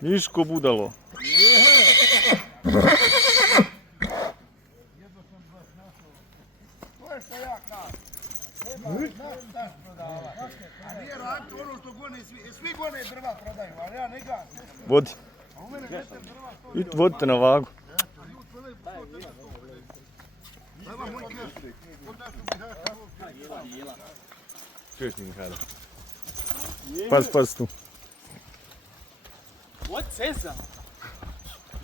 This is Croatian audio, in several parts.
Niško budalo. Vodi. Vodite na vagu. Čuješ mi Mihajlo? Pas tu. What Cezar?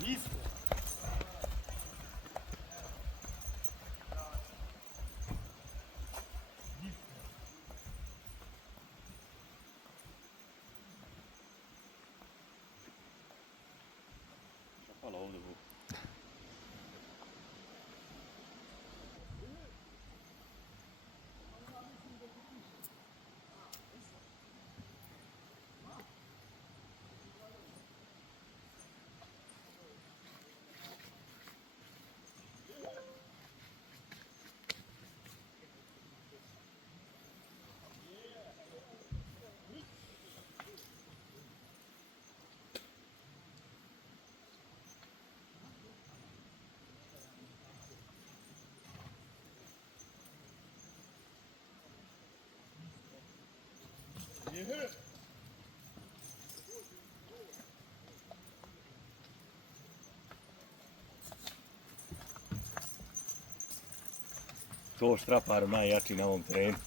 Isto. Hvala ovdje bu. To Štrapar najjači na ovom terenu.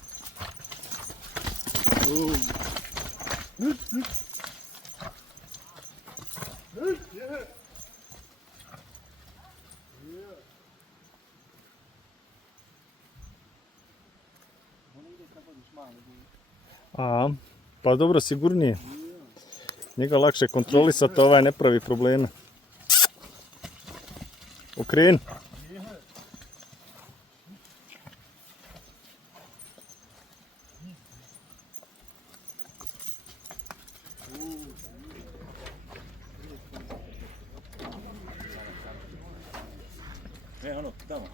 A, pa dobro, sigurnije. Njega lakše kontrolisati, ovaj ne pravi probleme. Okreni. Ono, tamo.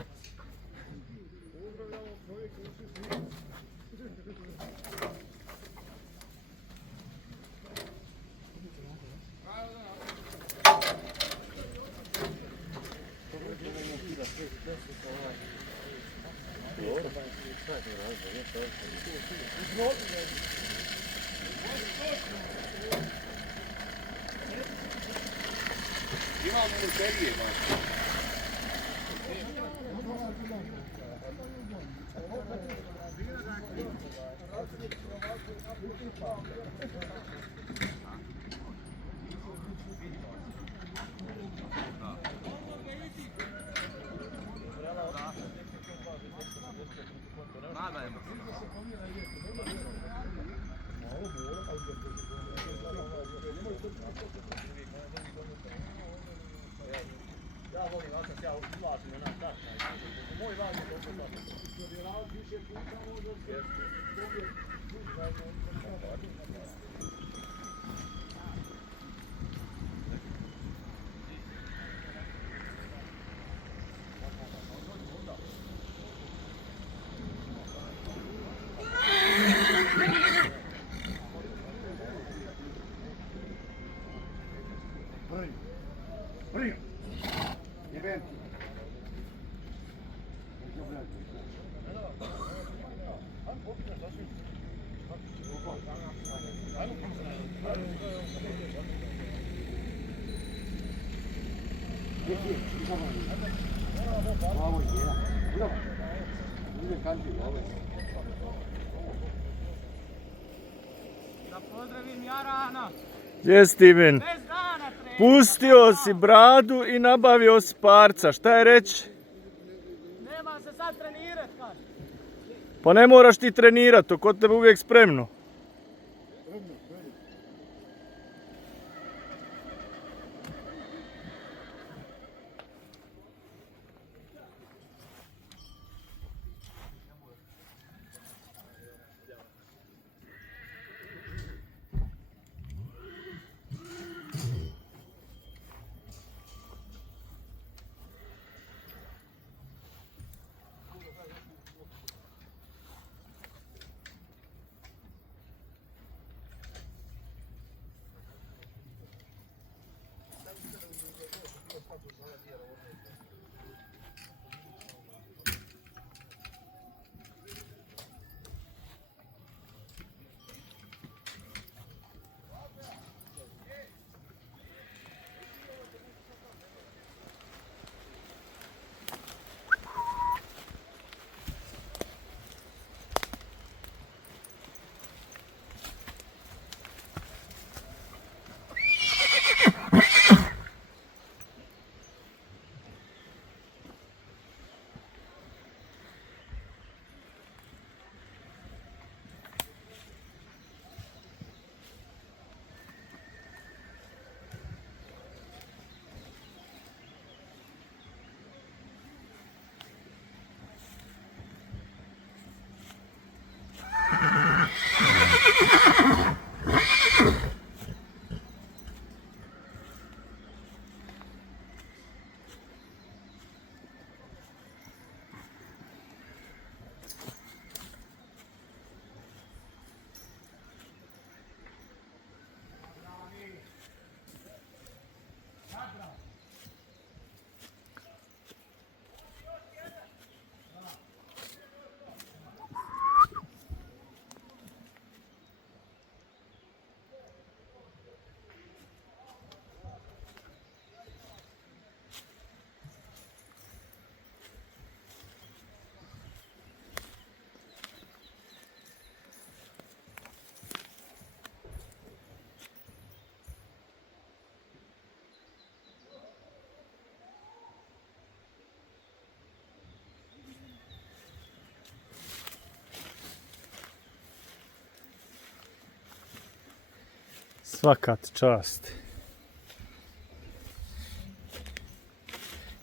Imamo luterije, man. Ja volim, ja sam se ja ulažim na naš tak. Moj vas je to što više puta možda Prima. Jebem. Da pozdravim Jarana. Gdje Steven? Bez dana treba. Pustio si bradu i nabavio si parca, šta je reći? Nema se sad trenirat, kad? Pa ne moraš ti trenirat, to kod tebe uvijek spremno. Svaka ti čast.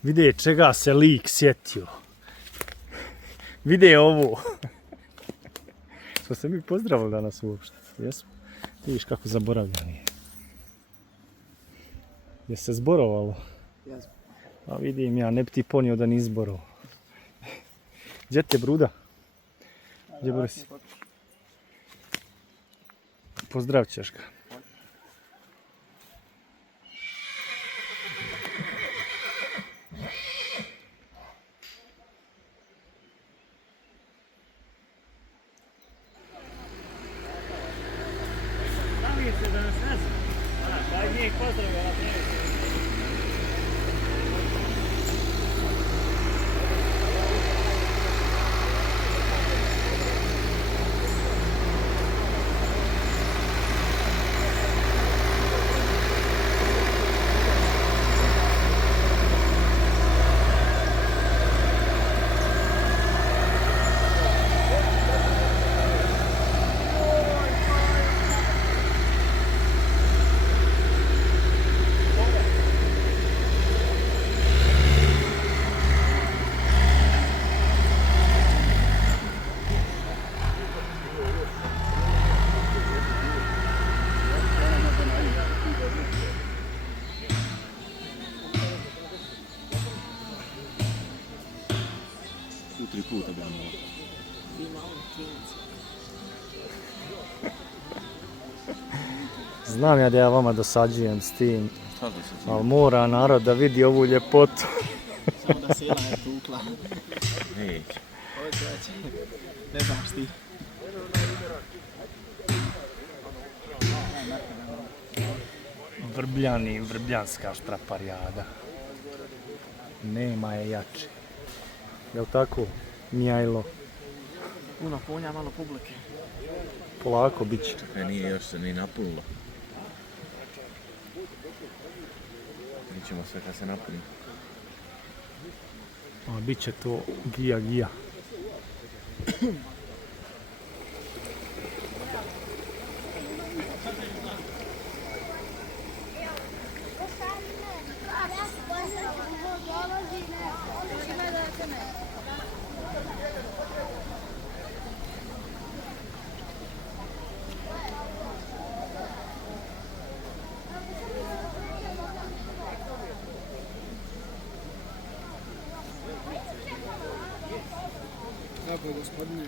Vide čega se lik sjetio. Vide ovo. Smo se mi pozdravili danas uopšte. Jesmo? Ti viš kako zaboravljani je. Je se zborovalo? Jesmo. A vidim ja, ne bi ti ponio da nisi zborovao. Gdje te Bruda? Gdje Boris? Pozdravit ćeš ga. Se da nas ne znam. Daj njih pozdravio na trenutu. U 3 puta bi ono. Znam ja da ja vama dosađujem s tim, Šta da se ali mora narod da vidi ovu ljepotu. Samo da sila je tukla. neće. Ovo će reći. Ne znaš ti. Vrbljani, vrbljanska štraparijada. Nema je jače. Jel tako? Mijajlo. Puno punja, malo publike. Polako bit će. Čekaj, nije još se ni napunilo. Mi ćemo sve kad se napuni. A bit će to gija. Kako gospodine?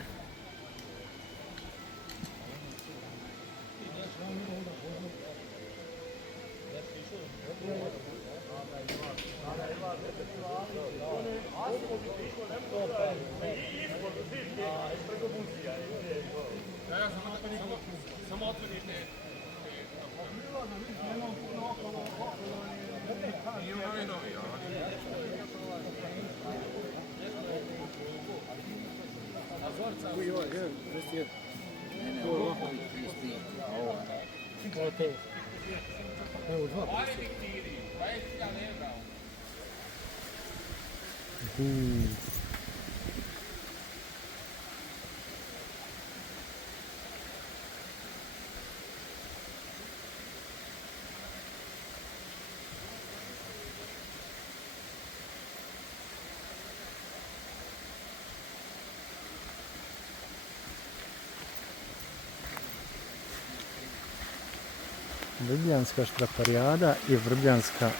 Vrbljanska štraparijada i vrbljanska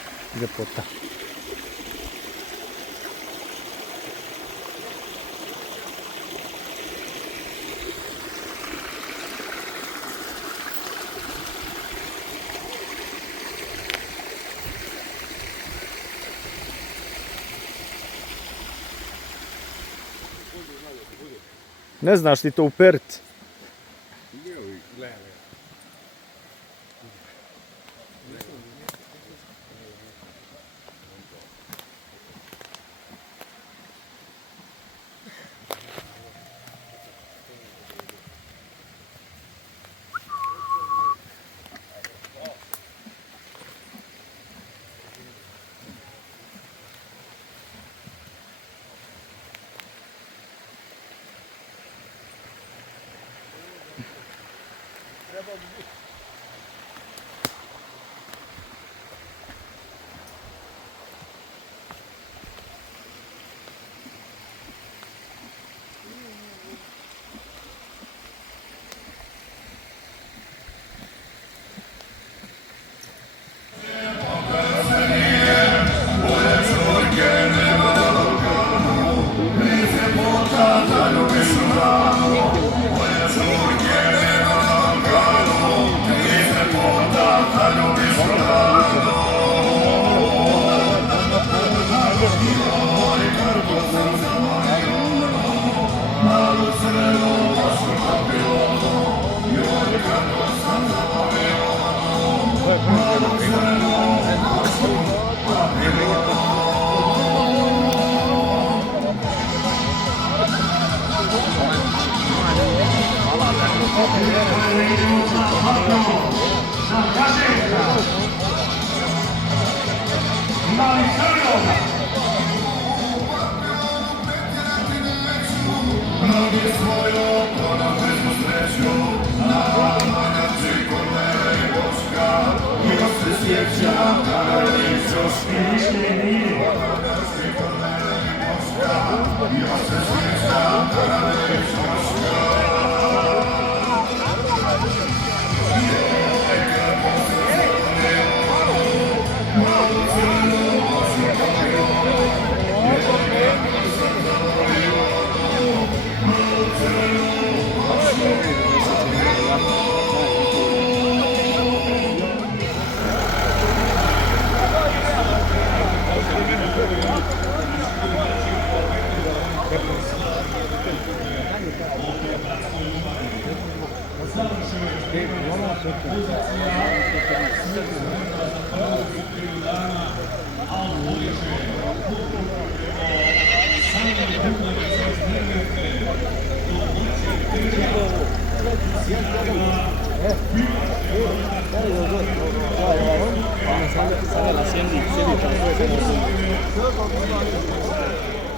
ljepota. Ne znaš ti to uperit?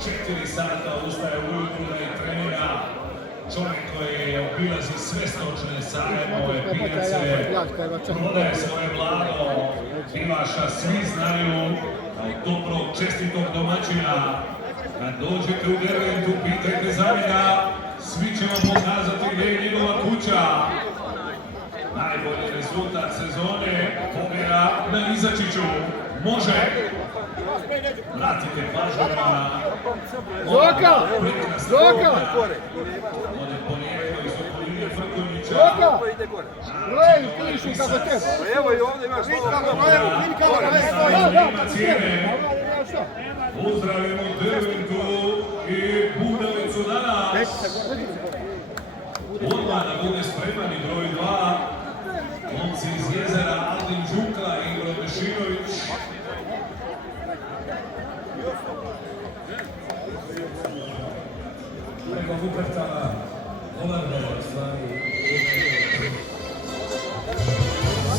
4 sata ustaje ujutru da i trenira. Čovjek koji obilazi sve stočne sajmove, pijace, prodaje svoje blago, Ivaša, svi znaju dobrog, čestitog domaćina. Kad dođete u Derventu, pitajte za njega, svi će vam pokazati gdje je njegova kuća. Najbolji rezultat sezone, pobjeda na Izačiću. Može! Vratite pažnju na Zoka! Zoka! one porijeklo iz okoline Vrbljanina. Zoka! Gledaj, klišu kako tebe. Evo i ovdje imaš Nema cijene. Pozdravimo Derventu i Bugdalicu danas. Odmah da bude spreman i broj 2. Momci iz jezera Aldin Đukla i Igor Mešinović. Preko Vupertala, Dorat slavi.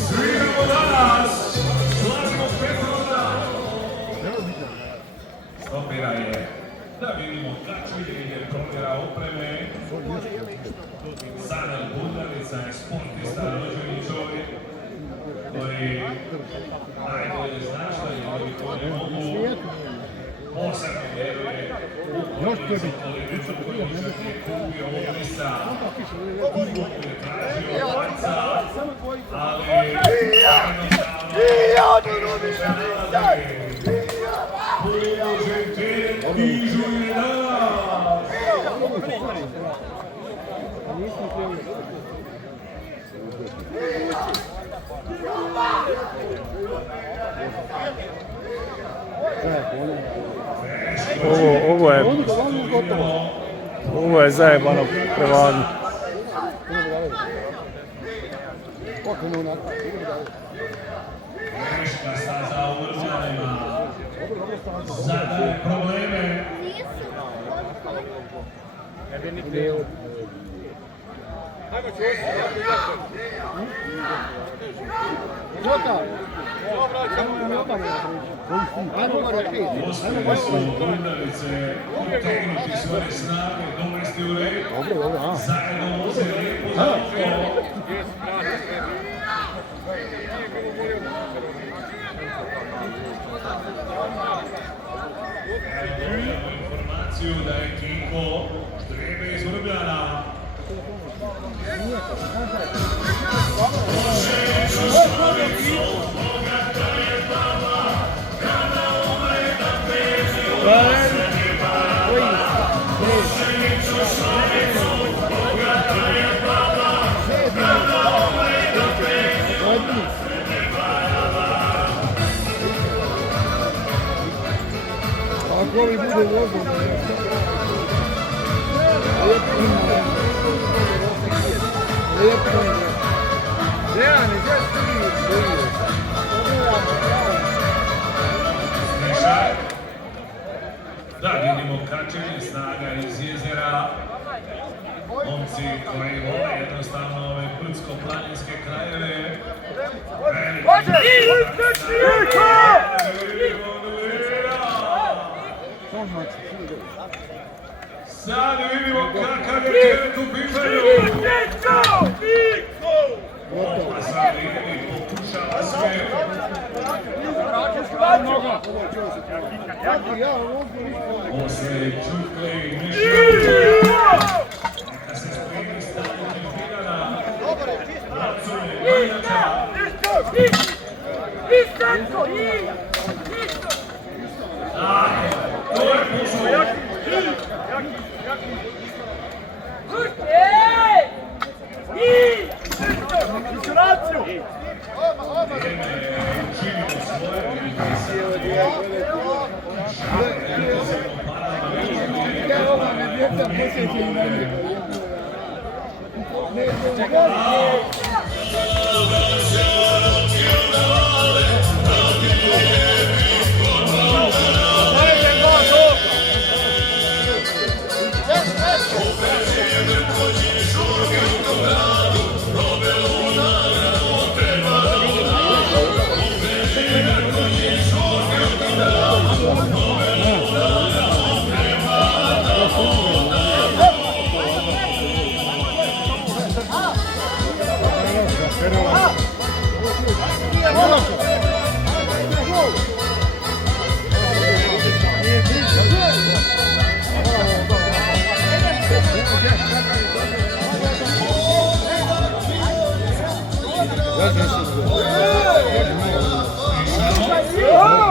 Sviramo danas! Slavimo Petrona! Stopira je da vidimo kaču je provjera opreme. Sanel Bundarica je sportista, rođeni čovjek koji najbolje zna šta je koji to ne mogu. Posebno vjeruje u Olivicu koji je kupio Olisa, koji je tražio Olisa, ali Bože te knjižuje nas! Ovo je zajebano prevadno. Greška staza u Vrbljanima. Zadaje probleme. Uspjeli su Bundarice utegnuti svoje snage, dovesti u red. Zajedno voze lijepo za oko. Dobijamo informaciju da je Kiko Štrebe iz Vrbljana. Ako ovi bude vozno, Da vidimo kačenje snaga iz jezera. Momci koji vole jednostavno ove brdsko-planinske krajeve. Sad vidimo kakav je teret u pitanju. Opa, sad vidimo, pokušava sve. Posle Čukle i Mišlja. Neka se spremi stavljati Biljana. Racune, Biljaka. To je posao.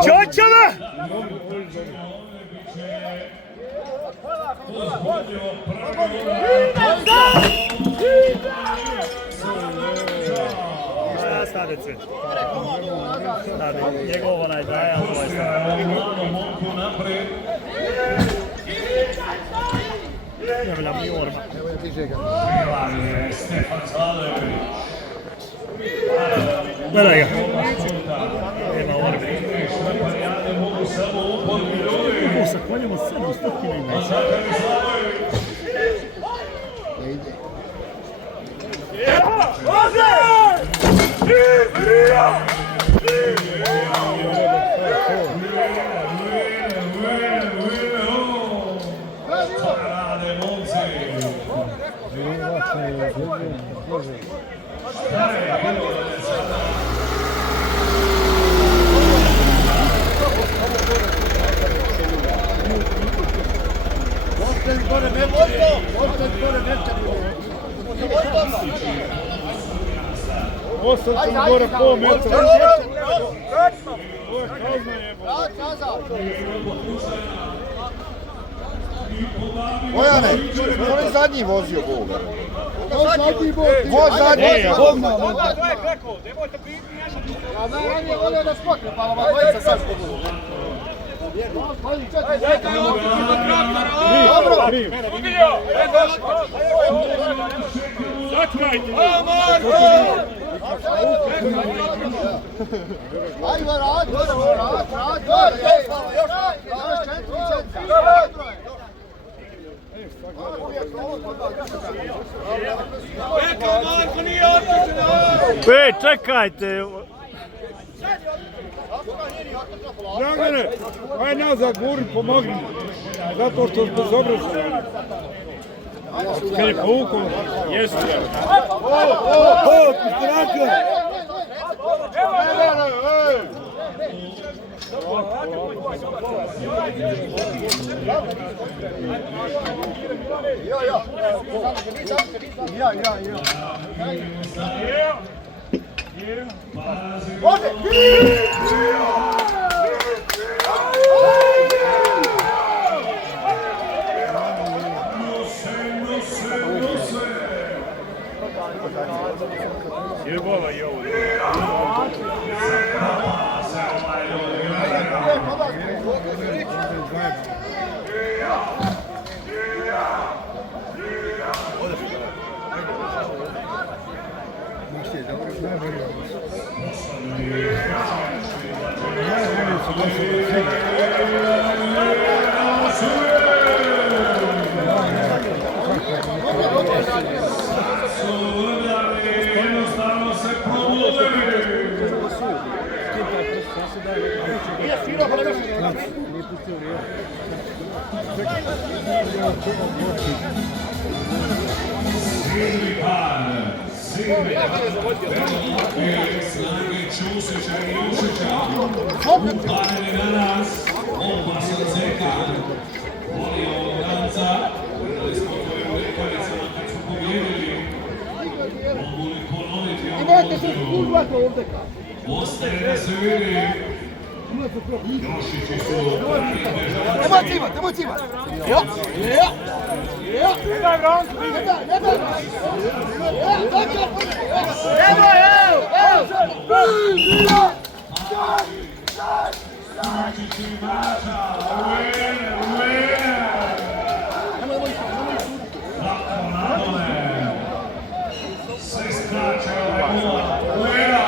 Čočava! Šta stade cvet? Stade, njegov onaj daje, ali ovaj stade. Javljam i orma. Evo je diže ga. Stefan Zalevi. Gledaj ga. Nema orbe. Straparijade mogu samo uporni ljudi. Ovo sa koljemo 700 ima. A sad kad je Zalevi. Rade momci. Šta je bilo da je sada? Ostavi gore metka. Ostavi gore metka. Ostavi gore pol metra. Ovo je kazna jebo. Bojane, on je zadnji vozio Boga. Zadnji bol. Voz zadnji. To je kako, nemojte miješati. Ja najranije volio da skokne, pa ova dvojica sad skoknu. Dobro! Ubiljo! Sačkajte! Ajde, rad! Još 4. Čekajte! Dragane, aj nazad, guri, pomogni. Zato što je bezobrazan. Kad je povukao, jeste. Pistraka! Jebola, jovo. Jednostavno se probudili. Sedmi par. Sedmi snage Ćusića i Jušića. Upareni na nas. Opasan Zeka. Voli ovog ranca. Gledali smo tvojim rekavicama kad smo pobjedili. Mogu li ponoviti ovu odluku? Ostaje da se vidi. Jošići su prvi bežanci. Nemoj cimat! Jo! Ne daj Branku! Ne daj! Jošići vraća, uvene! Lako nadole! Se skače Lemula, uvena!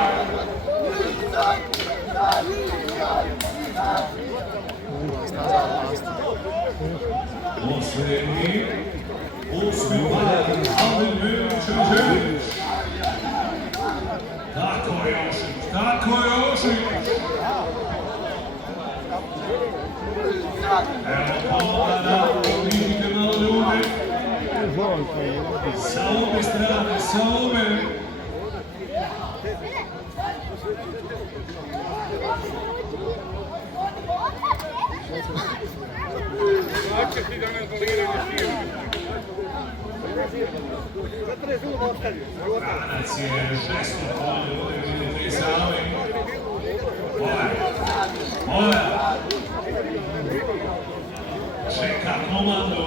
Posljednji, osmi par, Alvin Milić-Đević. Tako Jošić! Evo Polana, vidite malo ljudi. Sa obe strane, sa obe. Branac je žestoko, ovdje vidite i sami. Ole! Čeka komandu.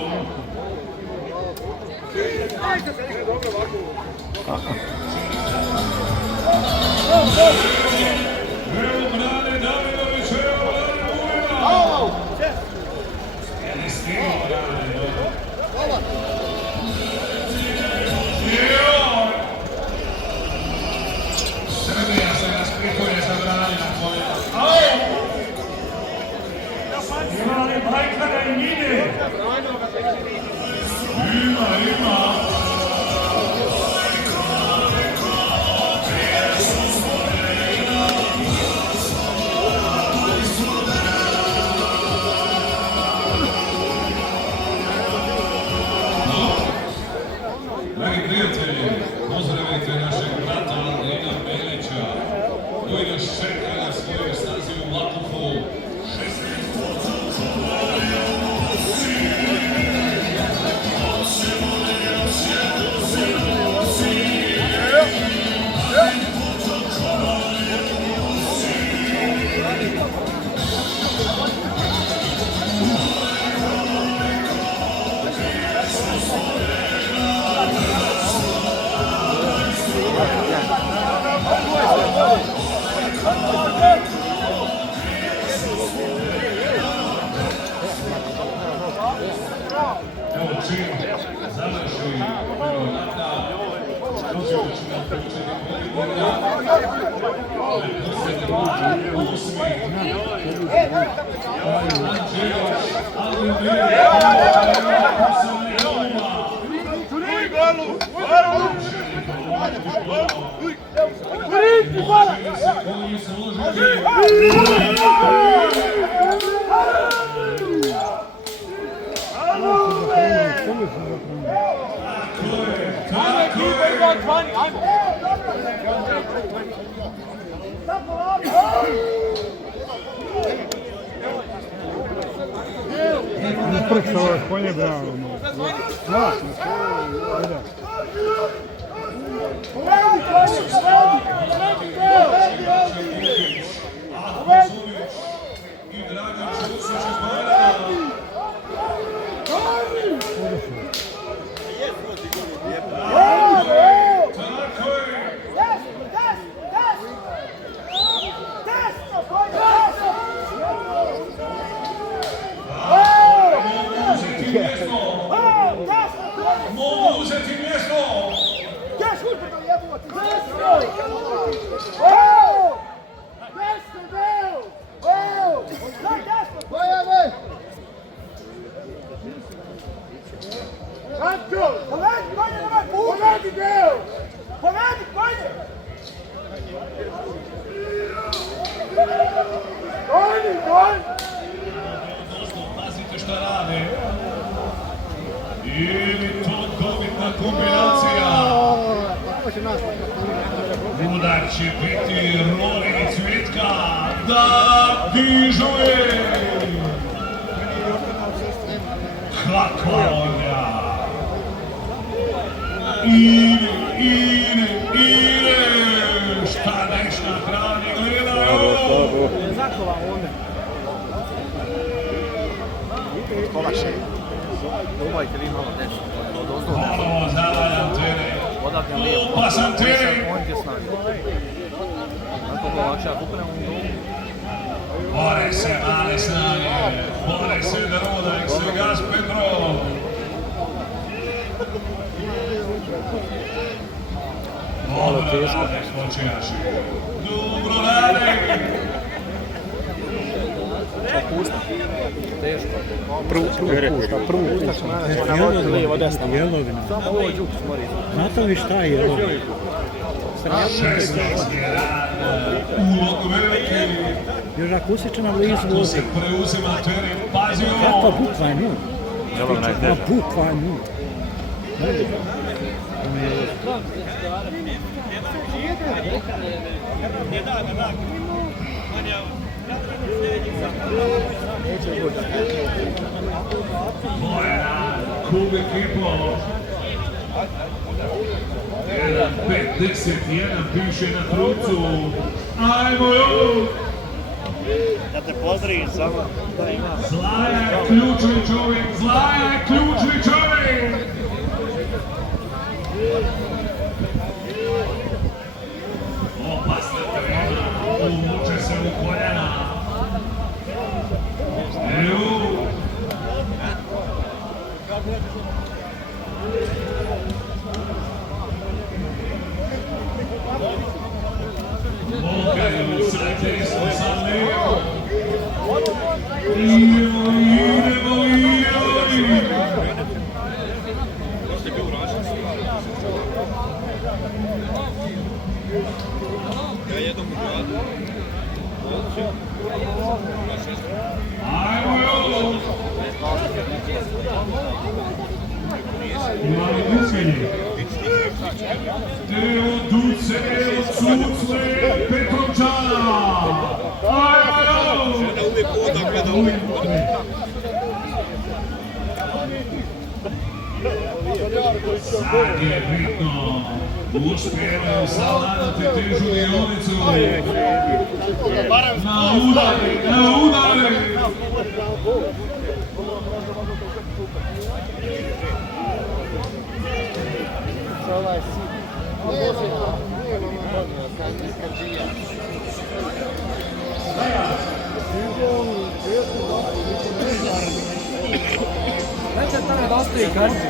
Evo brane Davidović, evo brane Uvina. Jeli stiglo brane, dobro. Srbija se rasplikuje za branima tvoja. Ima li Bajkara i Mine? Ima. Dragi prijatelji, pozdravite našeg brata Lina Belića, koji nas čeka na svojoj stazi u Vakufu. Pazite šta rade. Ili to dobitna kombinacija. Udar će biti Rolini Cvijetka. Da dižuje. Kakva odja. Ide. Šta nešta hrani gledaju. Probajte vi malo nešto. Ponovo zavaljan teren. Opasan teren. Bore se male snage. Bore se Drudek, se Gas Petrov. Dobro Radek počejaši. Dobro Radek. Teško. Prvu pušta. Jelovina. Znate li šta je jelovina? 16 je rad. Ulog veliki. Još ako usječena blizu Kako se preuzima teren, pazio. Kakva bukva je nju? Bukva je nju. Bojana, klub ekipo. 1.51 piše na trucu. Ajmo joj! Da te pozdravim samo da ima. Zlaja je ključni čovjek! Opasna terena, uvuče se u koljena. Volkaju, sretili smo sa lijevo. Idemo. Ajmo joj! Mali mučenje. Teo Duce od Cucle Petrovčana. Ajmo joj! Sad je bitno. Uspijevaju savladati težu dionicu. Na udare! Neće tamo da ostaje karti.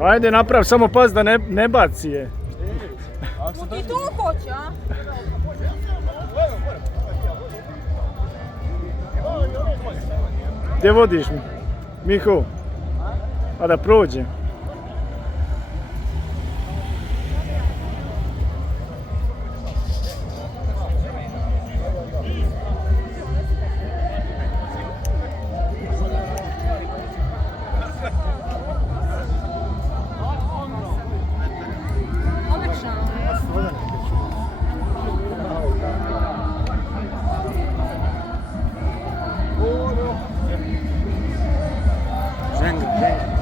Ajde naprav, samo pas da ne baci je. I to hoće, a? Gdje vodiš mi? Miho? A da prođe. Ženg.